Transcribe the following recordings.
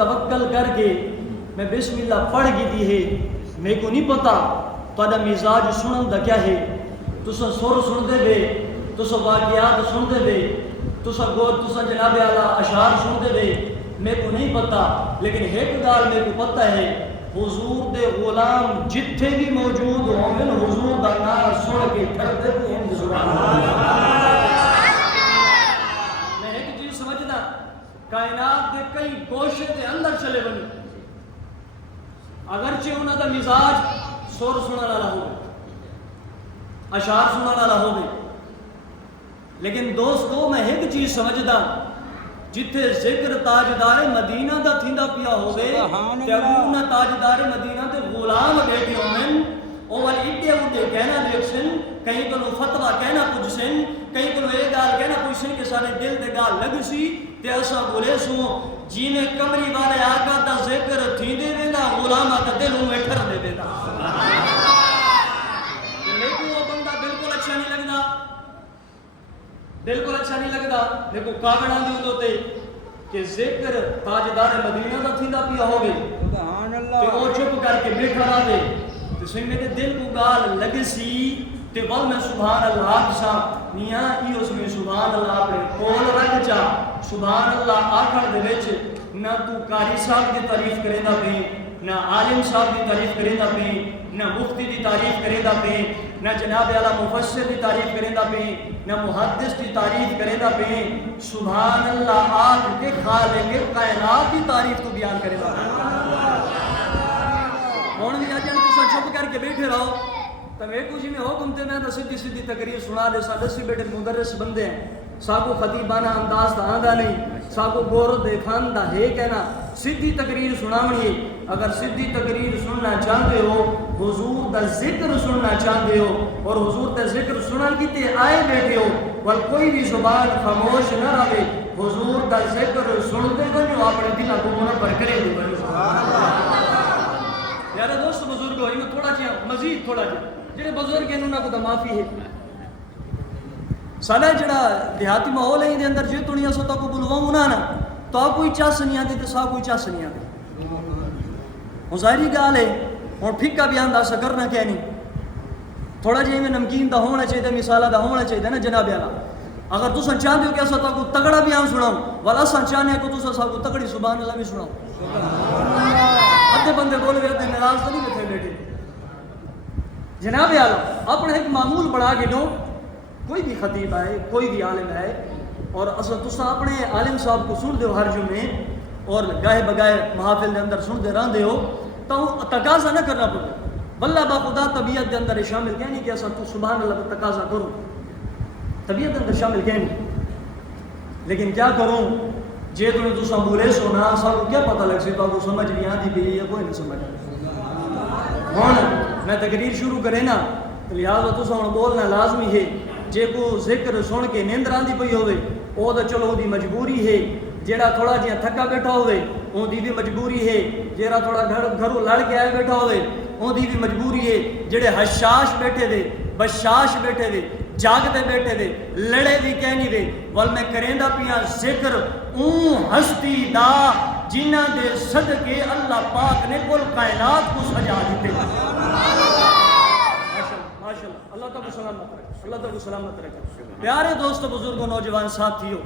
توکل کر کے میں بسم اللہ پڑھ گی دی ہے. میں کو نہیں پتا تہاڈا مزاج سنن دا کیا ہے. تساں سر سن دے وے, تساں واقعات سن دے وے, تساں جناب اعلیٰ اشعار سن دے وے, میں کو نہیں پتا. لیکن ایک گال میں کو پتہ ہے, حضور دے غلام جتھے بھی موجود ہوں حضور دا نام سن کے ٹھردے بھی ہیں. سبحان اللہ. میں ایک چیز سمجھنا, کائنات دے کئی گوشے دے اندر چلے بنی, اگرچہ انہاں دا مزاج سر سنن والا ہوگا, اشعار سنن والا ہوگا, لیکن دوستو میں ایک چیز سمجھدا, جتھے ذکر تاجدار مدینہ دا تھیندا پیا ہوگے تے انہاں تاجدار مدینہ تے غلام بیٹھے ہومن, او وال ایڈے اڈے کہنا دیکھ سن, کہیں کو فتویٰ کہنا کچھ سن, کہیں کو یہ گال کہنا کچھ سن کہ سارے دل دے گال لگ سی تے اسا بولے سو جی میں کمری والے آقا دا ذکر تھی دے ویندا غلامہ دا دل میں ٹھر دے ویندا. میرے کو وہ بندہ بالکل اچھا نہیں لگدا, بالکل اچھا نہیں لگدا. میرے کو کاغڑ آندی ہوندے کہ ذکر تاجدار مدینہ دا تھیندا پیا ہوگے سبحان اللہ, تے او چپ کر کے بیٹھا رہے تے سن میرے دل کو گال لگ سی تے ول میں سبحان اللہ سا میاں ای اس میں سبحان اللہ اپنے کول رکھ چا. سبحان اللہ آکھن دے وچ نہ تو قاری صاحب دی تعریف کریندا پے, نہ عالم صاحب دی تعریف کریندا پے, نہ مفتی دی تعریف کریندا پے, نہ جناب اعلیٰ مفسر دی تعریف کریندا پے, نہ محدث دی تعریف کریندا پے. سبحان اللہ آکھ کے خالق کائنات دی تعریف تو بیان کریندا پے. ہن بھی اجن تساں چپ کر کے بیٹھے رہو تو میں کچھ میں حکم تے میں سیدھی سیدھی تقریر سنا دے. سا دسی بیٹے مدرس بندے ہیں, ساکو خطیبانہ انداز دا آندا نہیں, ساکو گور دے فن دا ہے کہنا سیدھی تقریر سناونی ہے. اگر سیدھی تقریر سننا چاہتے ہو, حضور دا ذکر سننا چاہتے ہو اور حضور دا ذکر سنن کی تے آئے بیٹھے ہو, ول کوئی بھی زبان خاموش نہ رہے, حضور دا ذکر سنتے بنو اپنے دل کو منور کرے دے بنو. یار دوست بزرگ ہوئی میں تھوڑا جہا مزید تھوڑا جہا جڑے بزرگ ہیں انہاں کو تو معافی ہے. ساڈا جڑا دیہاتی ماحول ہے دے اندر جے تونی اساں تو بلواؤں نا تو کوئی چس نہیں آتی تے سا کوئی چس نہیں آتی. ظاہری گال ہے ہن پھکا بیان دا سکر نہ کہنی, تھوڑا جہا میں نمکین دا ہونا چاہیے, مثالہ دا ہونا چاہیے نا جناب اعلیٰ. اگر تساں چاہتے ہو کہ اساں تو تگڑا بیان سناؤ, والا اساں چاہنے کہ تساں سا کو تگڑی سبحان اللہ بھی سناؤ. ادھے بندے بول گئے تے ناراض تو نہیں بیٹھے بیٹھے. جناب اعلیٰ اپنا ایک معمول بڑھا کے دو, کوئی بھی خطیب آئے, کوئی بھی عالم آئے, اور اصل تساں اپنے عالم صاحب کو سن دے ہو ہر جمعے اور گاہے بگاہے محافل دے اندر سن دے رہندے ہو تو تقاضا نہ کرنا پڑے. واللہ با خدا طبیعت دے اندر شامل کہنی کہ اصل تو سبحان اللہ کا تقاضا کرو, طبیعت دے اندر شامل کہنی. لیکن کیا کروں جے تساں بولے سو نا سب کیا پتہ لگ سی, تو سمجھ بھی آندی پئی یا کوئی نہیں سمجھ. ہن میں تقریر شروع کرے نا لہٰذا تساں ہن بولنا لازمی ہے. جے کو ذکر سن کے نیندر آندی پئی ہوے او تو چلو دی مجبوری ہے, جیڑا تھوڑا جہا تھکا بیٹھا ہوے اون دی بھی مجبوری ہے, جیڑا تھوڑا گھروں لڑ کے آئے بیٹھا ہوے اون دی بھی مجبوری ہے, جڑے حشاش بیٹھے وے, بشاش بیٹھے وے, جاگتے بیٹھے وے, لڑے بھی کہنی وے, ول میں کریندا پیا ذکر اون ہستی دا جنہ دے صدقے اللہ پاک نے کل کائنات کو سجا دیتے. ماشاءاللہ اللہ تعالی سلامت رکھے, اللہ تعالی سلامت رکھے. پیارے دوستو بزرگوں نوجوان ساتھیو,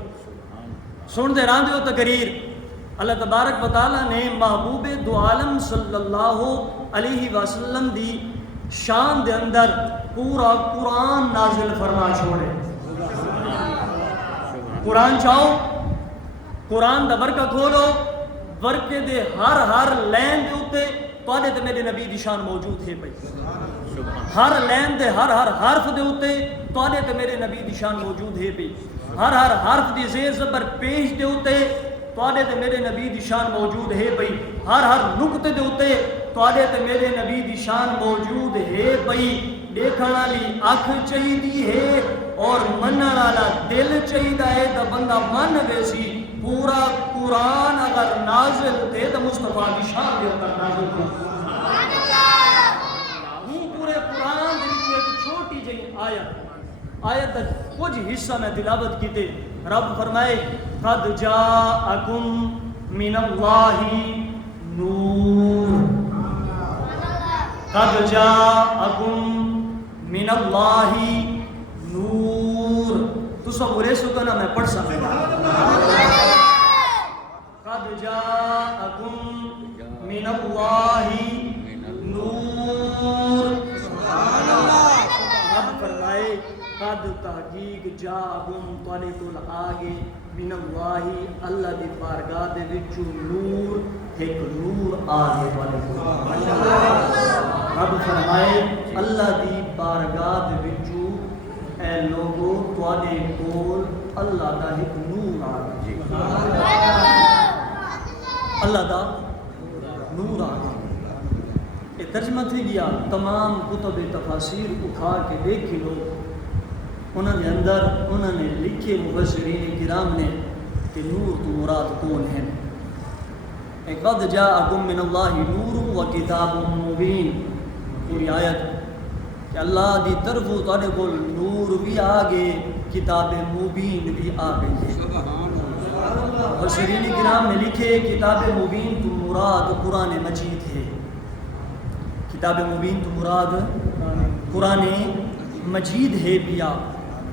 سن دے راندے ہو تقریر. اللہ تبارک و تعالی نے محبوب دو عالم صلی اللہ علیہ وسلم دی شان دے اندر پورا قرآن نازل فرما چھوڑے. قرآن چاہو, قرآن دا ورقہ کھولو, ورقے دے ہر لین دے اوتے تواڈے تے میرے نبی دی شان موجود ہے. بھائی ہر لین دے ہر حرف دے اوتے تواڈے تے میرے نبی دی شان موجود ہے. بھائی ہر حرف دی زیر زبر پیش دے اوتے تواڈے تے میرے نبی دی شان موجود ہے. بھائی ہر نقطے دے اوتے تواڈے تے میرے نبی دی شان موجود ہے. بھائی دیکھن والی اکھ چاہیے ہے اور منن والا دل چاہیے ہے تو بندہ من ویسی. پورا قرآن اگر نازل تے تو مصطفیٰ دی شان دے اندر نازل ہو. پورے قرآن دے وچ ایک چھوٹی جہی آیت کچھ حصہ میں تلاوت کیتے. رب فرمائے قد جاءکم من اللہ نور قد جاءکم من اللہ نور. تو سب برے سو کہنا میں پڑھ سکتا قد جاءکم من اللہ نور. رب فرمائے قد تحقیق جاءکم تواڈے کول آگے من اللہ اللہ دی بارگاہ دے وچ نور ایک نور آگے تواڈے کول. رب فرمائے اللہ دی بارگاہ دے وچ اے لوگو تواڈے کول اللہ دا ایک نور آگے. اللہ دا نور آگے. یہ ترجمہ تھی گیا تمام کتب تفاسیر اٹھا کے دیکھی لو انہوں نے اندر انہوں نے لکھے مفسرین کرام نے کہ نور تو مراد کون ہے. قد جاءکم من اللہ نور و کتاب مبین. پوری آیت کہ اللہ دی طرف تواڈے کول نور بھی آگے کتاب مبین بھی آگے. مفسرین کرام نے لکھے کتاب مبین تو مراد قرآن مجید ہے. کتاب مبین تو مراد قرآن مجید ہے بیا.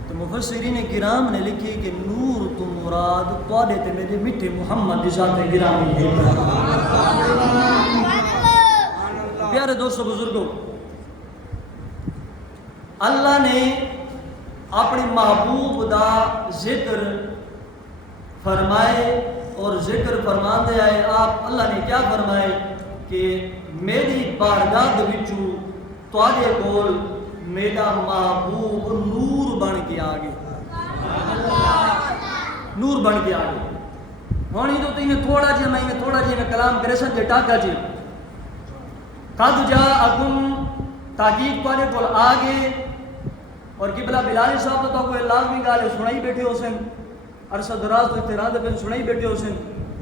تو مفسرین کرام نے لکھی کہ نور تو مراد تواڈے تے میرے میٹھے محمد دی ذات گرامی ہے. پیارے دوستو بزرگوں، اللہ نے اپنے محبوب دا ذکر فرمائے اور ذکر فرماندے آئے. آپ اللہ نے کیا فرمائے کہ میری بارگاہ دے وچوں تواڈے کول میرا محبوب نور بن کے آگے. نور بن کے آگے. ہونی تو تین تھوڑا جی میں کلام کرے سن جے ٹاکا جی قد جاءکم تحقیق تواڈے کول آگے. اور قبلہ بلال صاحب تو کوئی لازمی گال سنائی بیٹھے ہو سن عرصہ دراز تو اتراز پہ سنائی بیٹھے ہو سن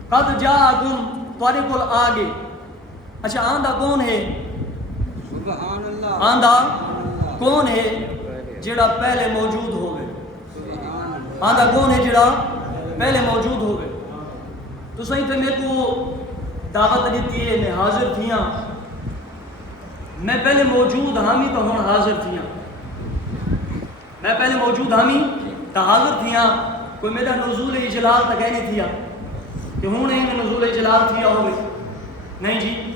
قد جاءکم تواڈے کول آگے. اچھا آندہ کون ہے؟ سبحان اللہ. آندہ کون ہے جڑا پہلے موجود ہوگے؟ آندہ کون ہے جڑا پہلے موجود ہوگے؟ تو صحیح تے میں کو دعوت دیتی ہے میں حاضر تھیاں. میں پہلے موجود ہامی تو ہون حاضر تھیاں. میں پہلے موجود ہامی تو حاضر تھیاں. کوئی میرا نزول اجلال تک نہیں تھیا کہ ہوں نہیں میں نزول اجلال تھیا ہوگے. نہیں جی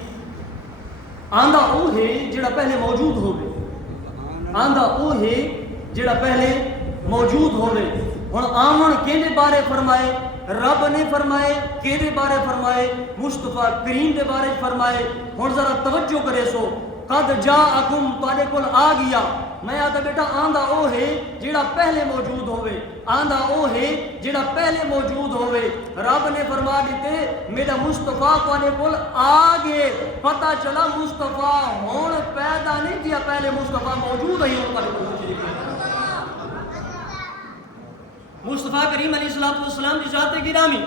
آندہ وہ ہے جڑا پہلے موجود ہوگے. آندہ وہ ہے جڑا پہلے موجود ہوگے. ہن آمن کیندے بارے فرمائے؟ رب نے فرمائے. کیندے بارے فرمائے؟ مصطفیٰ کریم دے بارے فرمائے. ہن ذرا توجہ کرے سو قد جاءکم تواڈے کول آ گیا. میں آتا بیٹا آندہ او ہے جڑا پہلے موجود ہوئے. آندہ او ہے جڑا پہلے موجود ہوئے. رب نے فرما دیتے میرا مصطفیٰ تواڈے کول آگے. پتہ چلا مصطفیٰ ہون پیدا نہیں کیا پہلے مصطفیٰ موجود ہی ہون پر. مصطفیٰ کریم علیہ السلام کی ذات گرامی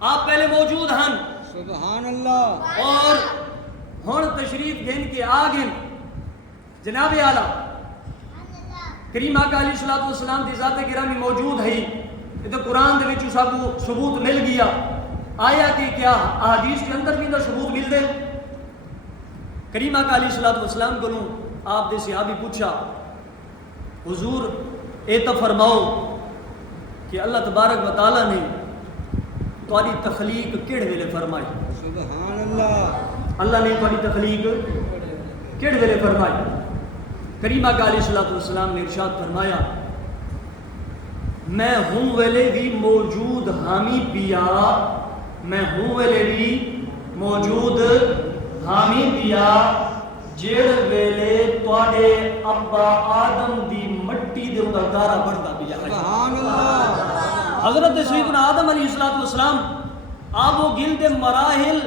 آپ پہلے موجود ہیں. سبحان اللہ. اور ہون تشریف گھن کے آگے جناب اعلیٰ کریم آقا علیہ السلام کی ذات گرامی موجود ہے. یہ تو قرآن دے وچ سب ثبوت مل گیا. آیا کہ کیا احادیث کے اندر بھی ثبوت مل دے. کریم آقا علیہ السلام کو آپ دے صحابی پوچھا حضور اے تو فرماؤ کہ اللہ تبارک و تعالیٰ نے تواڈی تخلیق کیڑے ویلے فرمائی؟ سبحان اللہ. اللہ نے تواڈی تخلیق کیڑے ویلے فرمائی؟ کریم آقا علیہ السلام نے ارشاد فرمایا میں ہوں ویلے بھی موجود حامی پیا. میں ہوں ویلے بھی موجود حامی پیا جڑ ویلے تواڈے ابا آدم دی مٹی دے اوپر دارا بڑھدا پیا. سبحان اللہ. حضرت سیدنا آدم علیہ السلام آپ وہ گل دے مراحل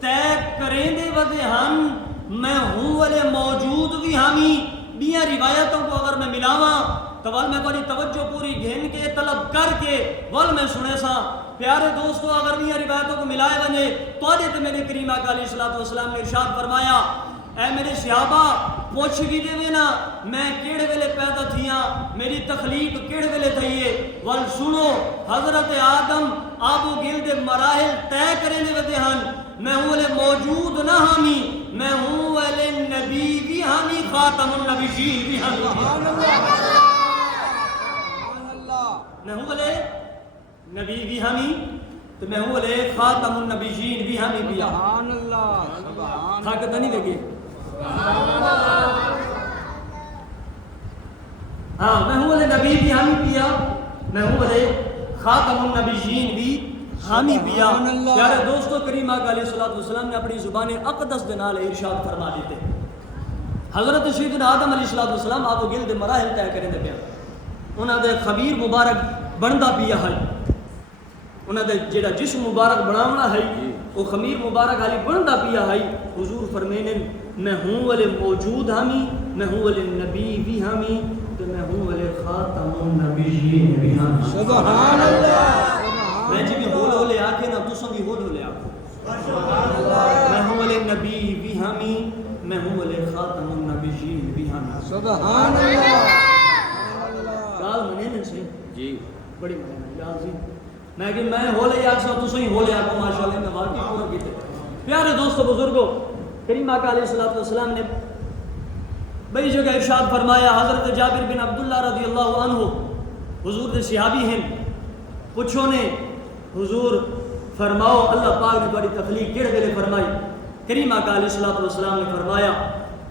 طے کریں دے ودے ہن. میں ہوں والے موجود بھی ہمی. بیاں روایتوں کو اگر میں ملاواں تو ول میں بڑی توجہ پوری گھن کے طلب کر کے ول میں سنے سا. پیارے دوستو اگر بیاں روایتوں کو ملائے ونے تو تے میرے کریم آقا علیہ السلام نے ارشاد فرمایا اے میرے صحابہ پوچھ بھی دے نا میں کیڑے ویلے پیدا تھیاں میری تخلیق کیڑے ویلے تھئیے ول سنو حضرت آدم آب و گل دے مراحل طے کریں دے ودے ہن میں ہوں والے موجود نہ ہامی میں ہوں والے نبی بھی ہامی خاتم النبیین بھی ہامی میں ہوں والے نبی بھی ہامی تو میں ہوں والے خاتم النبیین بھی ہامی بھی سبحان اللہ سبحان تھا کہ نہیں لگے ہاں میں ہوں والے نبی بھی حامی پیا میں ہوں والے خاتم النبیین بھی حامی پیا پیارے دوستو کریم آقا علیہ السلام نے اپنی زبان اقدس دے نال ارشاد فرما دیتے حضرت سیدنا آدم علیہ السلام آپ گل دے مراحل طے کریں دے پیا انہاں دے خبیر مبارک بندا پیا ہے انہاں دے جڑا جسم مبارک بناونا ہے وہ خمیر مبارک علی بندا پیا ہے حضور فرمینے میں ہوں والے موجود حامی میں ہوں والے نبی بھی حامی تو میں ہوں والے خاتم النبیین بھی حامی سبحان اللہ میں جی بھی ہول ہولے آکے نا تو سب بھی ہول ہولے آکو میں ہوں والے نبی بھی حامی میں ہوں والے خاتم النبیین بھی حامی سبحان اللہ گال منین سے جی بڑی منین یا عزیز میں کہ میں ہولے آکسا تو سب ہولے آکو ماشاءاللہ میں واقعی پورا کیتے پیارے دوستو بزرگو کریم آقا علیہ السلام نے بڑی جگہ ارشاد فرمایا حضرت جابر بن عبداللہ رضی اللہ عنہ حضور دے صحابی ہیں پوچھو نے حضور فرماؤ اللہ پاک نے بڑی تخلیق کیڑے ویلے فرمائی کریم آقا علیہ السلام نے فرمایا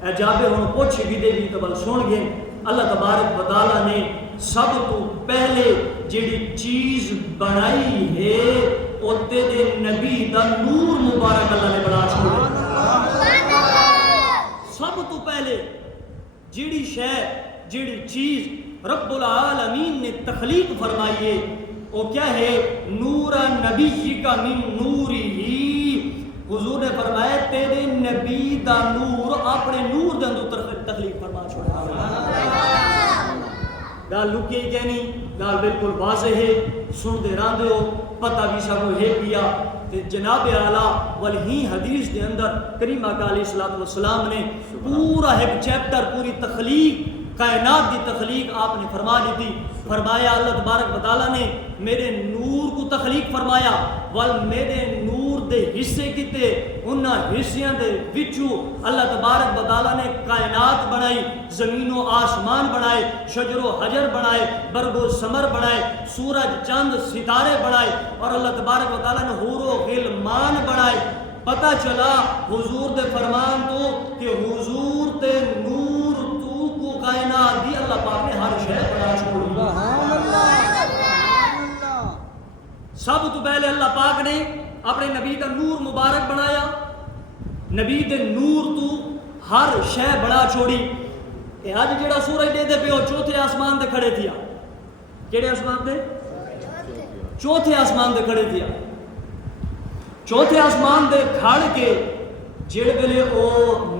اے جابر ہن پوچھ بھی دے بھی تو بل سن گئے اللہ تبارک و تعالی نے سب تو پہلے جڑی چیز بنائی ہے او تیرے نبی دا نور مبارک اللہ نے بنا چھوڑا سب تو پہلے جڑی شے جڑی چیز رب العالمین نے تخلیق فرمائی ہے وہ کیا ہے نور نبی کا من نوری ہی حضور نے فرمایا تیرے نبی دا نور اپنے نور دے اندر تخلیق فرما چھوڑا گال لکی کہنی گال بالکل واضح ہے سن دے راندے ہو پتہ بھی سب ہے پیا تے جناب اعلیٰ والہی حدیث دے اندر کریم آقا علیہ السلام نے پورا ایک چیپٹر پوری تخلیق کائنات دی تخلیق آپ نے فرما دی تھی فرمایا اللہ تبارک و تعالیٰ نے میرے نور کو تخلیق فرمایا وال میرے نور دے حصے کیتے انہاں حصیاں دے وچوں اللہ تبارک و تعالیٰ نے کائنات بنائی زمین و آسمان بنائے شجر و حجر بنائے برگ و ثمر بنائے سورج چاند ستارے بنائے اور اللہ تبارک و تعالیٰ نے حور و غلمان بنائے پتہ چلا حضور دے فرمان تو کہ حضور تے نور تو کو کائنات دی اللہ پاک نے ہر شے بنا چھوڑی سبحان اللہ سب تو پہلے اللہ پاک نے اپنے نبی دا نور مبارک بنایا نبی دے نور تو ہر شے بنا چھوڑی اے آج جڑا سورج دے دے پہ ہو چوتھے آسمان دے کھڑے تھیا کیڑے آسمان دے چوتھے آسمان دے کھڑے تھیا چوتھے آسمان دے کھڑ کے جڑ ویلے او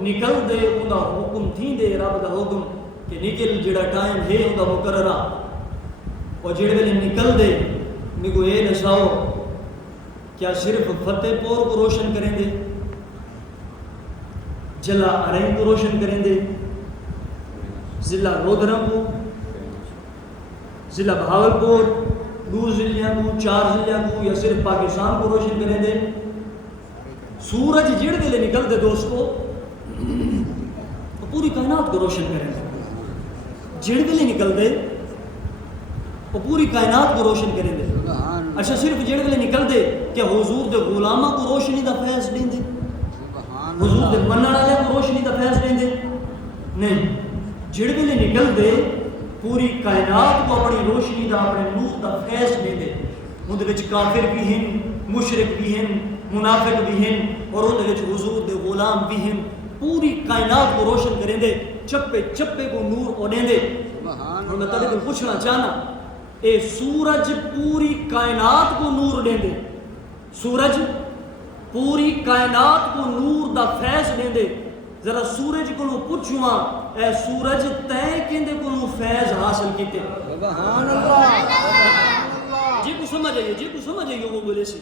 نکل دے اوندا حکم تھی دے رب دا حکم کہ نکل جڑا ٹائم ہے اوندا مقررہ اور جڑ ویلے نکل دے میں کو یہ نساؤ کیا صرف فتح پور کو روشن کریں دے جلا ارین کو روشن کریں دے ضلع رودرم کو ضلع بہاولپور دو ضلع کو 4 ضلع کو یا صرف پاکستان کو روشن کریں دے سورج جڑ دے لے نکل دے دوستو وہ پوری کائنات کو روشن کریں دے جڑ دے لے نکل دے وہ پوری کائنات کو روشن کریں دے اچھا صرف جڑ دے لے نکل دے کہ حضور دے غلامہ کو روشنی دا فیض دیں دے حضور دے منن والے کو روشنی دا فیض دیں دے نہیں جڑ دے لے نکل دے پوری کائنات کو اپنی روشنی دا اپنے نور دا فیض دے دے ان دے وچ کافر بھی ہیں مشرک بھی ہیں منافق بھی ہیں اور ان دے وچ حضور دے غلام بھی ہیں پوری کائنات کو روشن کریں دے چپے چپے کو نور اڑیں دے اور میں تلے کو پوچھنا چاہنا اے سورج پوری کائنات کو نور دیں دے سورج پوری کائنات کو نور دا فیض دیں دے ذرا سورج کو پوچھواں اے سورج تے کیندے کو فیض حاصل کیتے سبحان اللہ جی کو سمجھ آئیے وہ بولے سی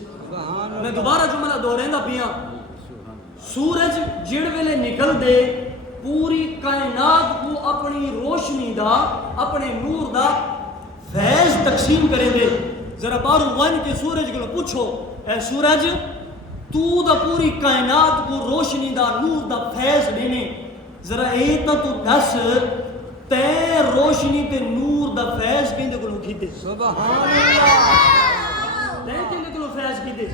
میں دوبارہ جملہ دہریندا پیاں سورج جڑ ویلے نکل دے پوری کائنات کو اپنی روشنی دا اپنے نور دا فیض تقسیم کرے دے. ذرا بارو ون کے سورج کو پوچھو اے سورج تو دا پوری کائنات کو روشنی دا نور دا فیض دینے ذرا اے تو دس تے روشنی تے نور دا فیض کیندے کولوں کیتے سبحان اللہ تے کیندے کولوں فیض کیتے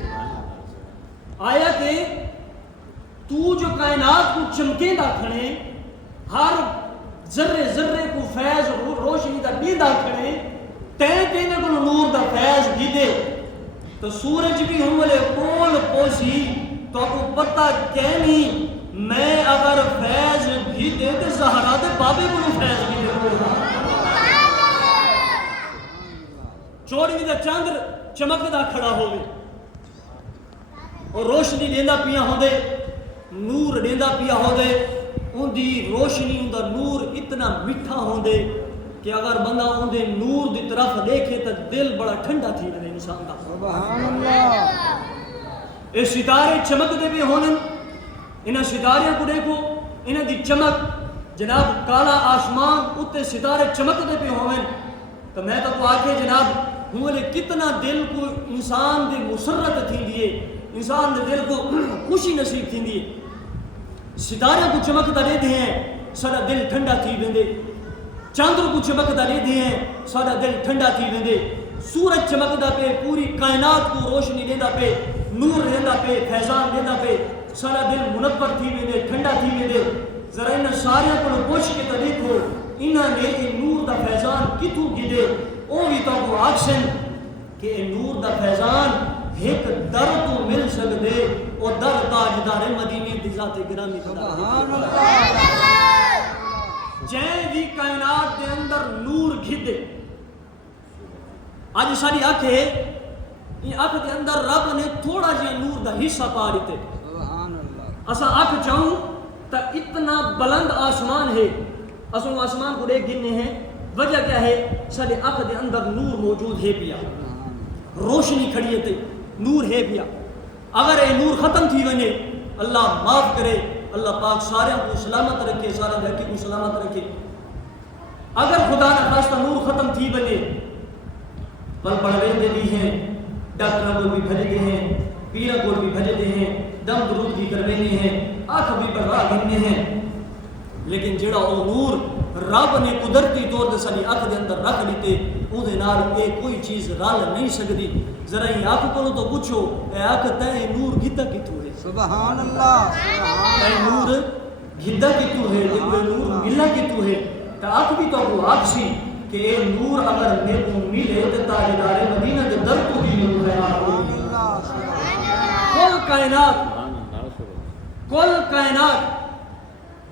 آیا کہ تو جو کائنات کو چمکے دا کھڑے ہر ذرے ذرے کو فیض روشنی دا دیدا کھڑے تے کیندے کولوں نور دا فیض کیتے تو سورج بھی ہملے کول پوسی تو کو پتہ کہنی میں اگر فیض بھی دے تے زہرا دے بابے کو فیض بھی دے چوڑی دا چاندر چمکدا کھڑا ہوئے اور روشنی دیندا پیا ہوندے نور دیندا پیا ہوندے ان دی روشنی ان دا نور اتنا میٹھا ہوندے کہ اگر بندہ ان دے نور دی طرف دیکھے تو دل بڑا ٹھنڈا تھی وے انسان دا. سبحان اللہ. اے ستارے چمک دے بھی ہونن انہاں ستاریاں کو دیکھو انہاں دی چمک جناب کالا آسمان اتے ستارے چمک دے پہ ہوئے تو میں تو آکھے جناب ہوں کتنا دل کو انسان دے مسرت تھی دیئے انسان دے دل کو خوشی نصیب تھی دیئے. ستارے کو چمک دے دے ہیں سارا دل ٹھنڈا تھی ویندے چاندر کو چمک دے دے ہیں سارا دل ٹھنڈا تھی ویندے سورج چمک دا پہ پوری کائنات کو روشنی دیندا پہ نور دیندا پہ فیضان دیندا پہ سارا دل منور تھی ویندے ٹھنڈا تھی ویندے. ذرا ان سارے کو پوچھ کے تو دیکھو انہاں نے یہ نور دا فیضان کتوں گدے او بھی تو کو آکشن کہ نور دا فیضان ایک در تو مل سکدے او در تاجدار مدینے دی ذات گرامی سبحان اللہ. جے بھی کائنات دے اندر نور گھدے آج ساری آنکھ ہے یہ آنکھ دے اندر رب نے تھوڑا جہا نور دا حصہ پا دیتے سبحان اللہ. اسا آنکھ چاہوں تا اتنا بلند آسمان ہے اسوں آسمان کو دیکھ گننے ہیں وجہ کیا ہے سارے آنکھ دے اندر نور موجود ہے پیا روشنی کھڑی ہے تے نور ہے پیا. اگر اے نور ختم تھی ونے اللہ معاف کرے اللہ پاک سارے کو سلامت رکھے سارا بھائی کو سلامت رکھے. اگر خدا نہ خواستہ نور ختم تھی ونے پل پڑھوے دے بھی ہیں ڈاکٹر کو بھی بھجے دے ہیں پیرا کو بھی بھجے دے ہیں دم درود بھی کروینے ہیں آنکھ بھی بڑھا گھننے ہیں لیکن جڑا او نور رب نے قدرتی طور دے ساری آنکھ دے اندر رکھ دیتے او دے نال اے کوئی چیز رال نہیں سکتی. ذرا یہ آنکھ کو تو پوچھو اے آنکھ تے نور گھتا کتوں ہے سبحان اللہ. اے نور گھتا کتوں ہے اے نور ملا کتوں ہے تا آنکھ بھی تو کو آنکھ سی کہ اے نور اگر میرے کو ملے تو تاجدار مدینہ کے در کو بھی نور ہے. کل کائنات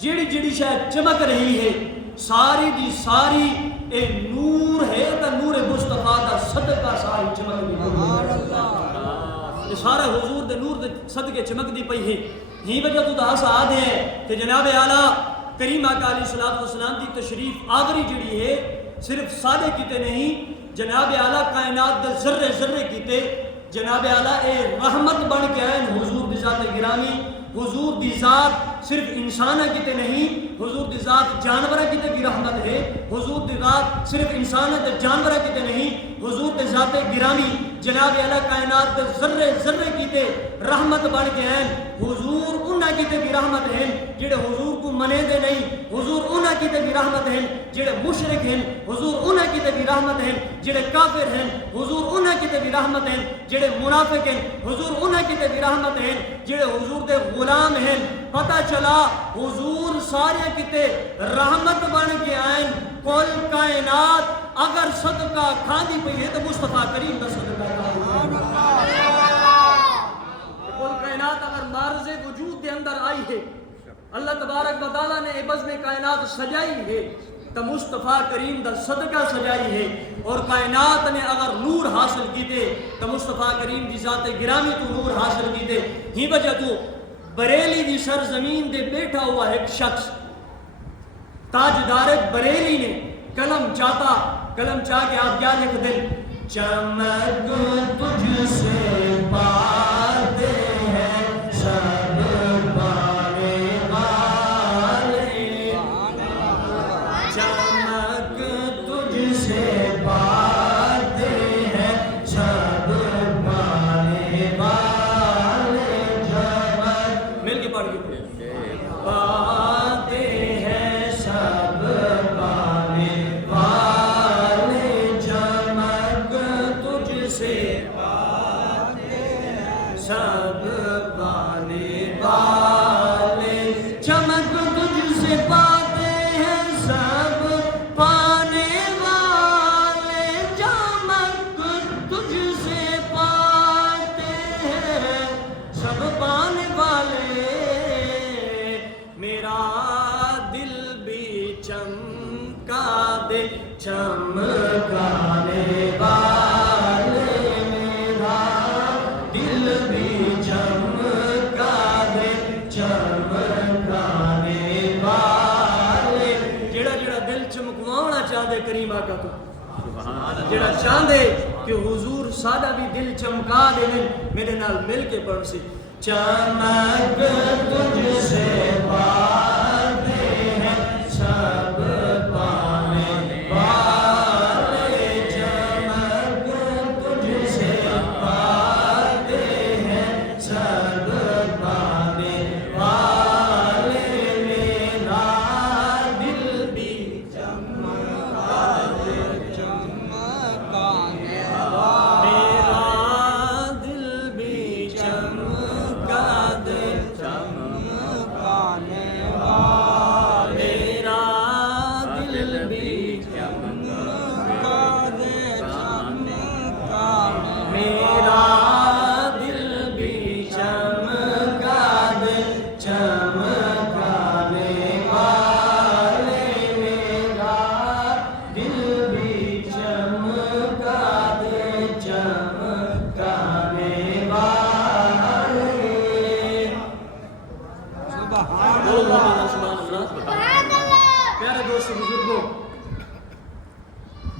جیڑی جیڑی شاید چمک رہی ہے ساری دی ساری اے نور ہے تا نور مصطفیٰ دا صدقہ ساری چمک دی یہ سارا حضور دے نور دے صدقے چمک دی پئی ہے. ہی وجہ تو دا آدھے ہے کہ جناب اعلیٰ کریم آقا علیہ السلام دی تشریف آوری جڑی ہے صرف سادے کیتے نہیں جناب اعلیٰ کائنات دے ذرے ذرے کیتے جناب اعلیٰ اے رحمت بن کے آئے حضور دی ذات گرامی حضور دی ذات صرف انسانہ کیتے نہیں حضور دی ذات جانورہ کیتے بھی رحمت ہے حضور دی ذات صرف انسانہ تے جانورہ کیتے نہیں حضور دی ذات گرامی جناب اعلیٰ کائنات دے ذرے ذرے کیتے رحمت بن کے ہیں حضور انہاں کیتے بھی رحمت ہیں جڑے حضور کو منے دے نہیں حضور انہاں کیتے بھی رحمت ہیں جڑے مشرک ہیں حضور انہاں کیتے بھی رحمت ہیں جڑے کافر ہیں حضور انہاں کیتے بھی رحمت ہیں جڑے منافق ہیں حضور انہاں کیتے بھی رحمت ہیں جڑے حضور دے غلام ہیں. پتہ چلا حضور سارے کیتے رحمت بن کے آئیں کل کائنات اگر صدقہ کھاندی پئی ہے تو مصطفیٰ کریم دا صدقہ کل کائنات اگر معرض وجود دے اندر آئی ہے اللہ تبارک و تعالیٰ نے اے بزم کائنات سجائی ہے تو مصطفیٰ کریم دا صدقہ سجائی ہے. اور کائنات نے اگر نور حاصل کیتے تو مصطفیٰ کریم دی ذات گرامی تو نور حاصل کیتے. ہی وجہ تو بریلی دی سرزمین دے بیٹھا ہوا ایک شخص تاجدار بریلی نے قلم چاہ کے آپ کیا لکھ دیں چمک تجھ سے پاتے ہیں سب برکاتہ جڑا چاہندے کہ حضور سادہ بھی دل چمکا دے میرے نال مل کے پڑھ سی چمک تجھ سے پاتے ہیں سب پانے والے چمک تجھ سے پاتے ہیں سب پانے والے میرا دل بھی پیارے دوست بزرگوں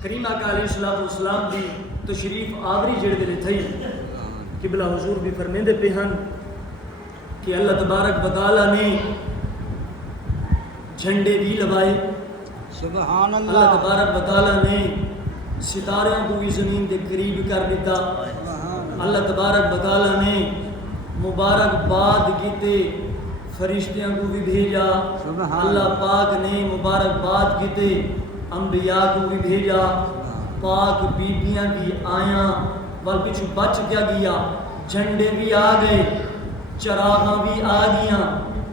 کریم آقا علیہ السلام دی تشریف آوری جڑے دے تھئی قبلہ حضور بھی فرمیندے پہ ہن کہ اللہ تبارک و تعالی نے جھنڈے بھی لوائے سبحان اللہ تبارک و تعالی نے ستاروں کو بھی زمین دے قریب کر دیتا اللہ تبارک و تعالی نے مبارک باد کیتے فرشتیاں کو بھی بھیجا اللہ پاک نے مبارک باد کیتے انبیاء کو بھی بھیجا پاک بیبیاں بھی آیاں وال پچھو بچ گیا جھنڈے بھی آ گئے چراغاں بھی آ گیا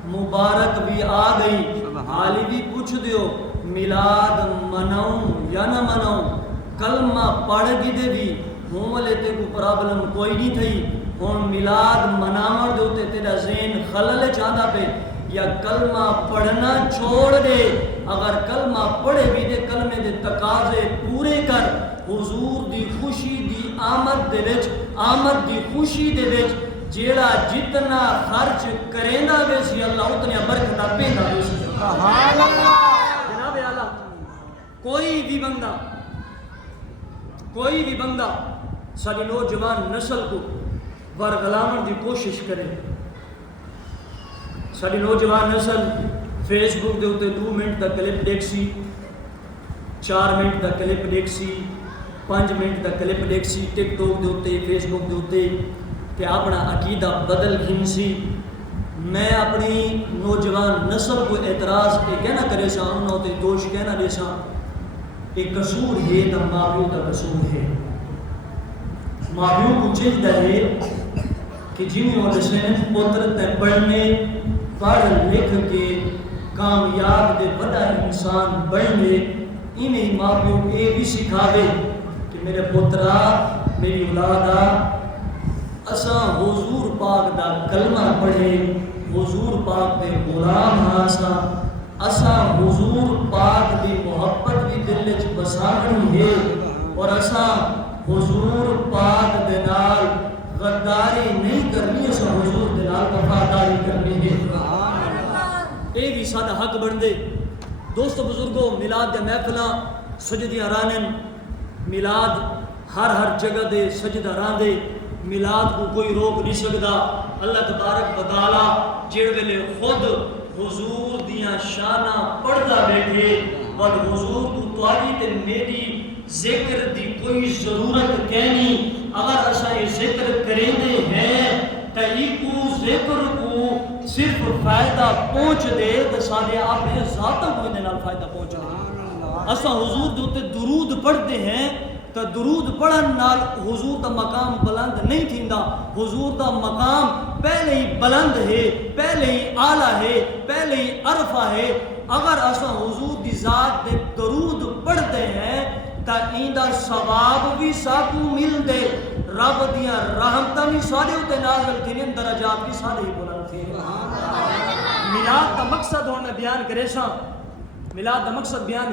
مبارک بھی آ گئی حالی بھی پوچھ دیو میلاد مناؤں یا نہ مناؤں کلمہ پڑھ گی دے بھی ہوں لیتے کو پرابلم کوئی نہیں تھی ہوں میلاد مناور دوتے تیرا ذہن خلل چاہتا پہ یا کلمہ پڑھنا چھوڑ دے اگر کلمہ پڑھے بھی دے کلمے دے تقاضے پورے کر حضور دی خوشی دی آمد دے وچ آمد دی خوشی دے وچ جیڑا جتنا خرچ کریندا ویسی اللہ اتنا برکتہ پیندا ویسی سبحان اللہ جناب اعلیٰ کوئی بھی بندہ ساری نوجوان نسل کو ورغلاون دی کوشش کرے ساری نوجوان نسل فیس بک دے ہوتے 2 منٹ دا کلپ دیکھ سی 4 منٹ دا کلپ دیکھ سی 5 منٹ دا کلپ دیکھ سی ٹک ٹاک دے ہوتے فیس بک دے ہوتے کہ اپنا عقیدہ بدل گھن سی میں اپنی نوجوان نسل کو اعتراض یہ کہنا کرے سا انہوں ہوتے دوش کہنا دے سا ایک قصور ہے تا ماں دا قصور ہے ماں کو چاہتا ہے کہ جنہیں وہ دسین پتر تے پڑھنے پڑھ لکھ کے کامیاب دے بڑا انسان بڑھنے انہیں ماں کو یہ بھی سکھاوے کہ میرے پترہ میری اولادہ اساں حضور پاک دا کلمہ پڑھے حضور پاک دے غلام ہاسا اساں حضور پاک دی محبت بھی دل وچ بساڑنی ہے اور اساں حضور پاک دے نال غداری نہیں کرنی اساں حضور دے نال وفاداری کرنی ہے اے بھی سادہ حق بن دے دوست بزرگوں میلاد دے محفلاں سجدیاں رانن میلاد ہر جگہ دے سجدہ ران دے میلاد کو کوئی روک نہیں سکتا اللہ تبارک و تعالی جڑ ویلے خود حضور دیاں شاناں پڑھدا بیٹھے ود حضور کو تواڈی تے میری ذکر دی کوئی ضرورت کہنی اگر اساں یہ ذکر کریندے ہیں تے ایکو ذکر کو صرف فائدہ پہنچ دے تے سارے اپنے ذاتوں کو دے نال فائدہ پہنچ دے اساں حضور دے تے درود پڑھتے ہیں تو درود پڑھن نال حضور دا مقام بلند نہیں تھیندا حضور دا مقام پہلے ہی بلند ہے پہلے ہی اعلیٰ ہے پہلے ہی عرفہ ہے اگر اساں حضور دی ذات دے درود پڑھتے ہیں تا ایندا ثواب بھی ساکو مل دے رب دیاں رحمتاں بھی سارے اتے نازل کریں درجات بھی سارے ہی بلند تھے میلاد دا مقصد ہونا بیان کرے سا میلاد دا مقصد بیان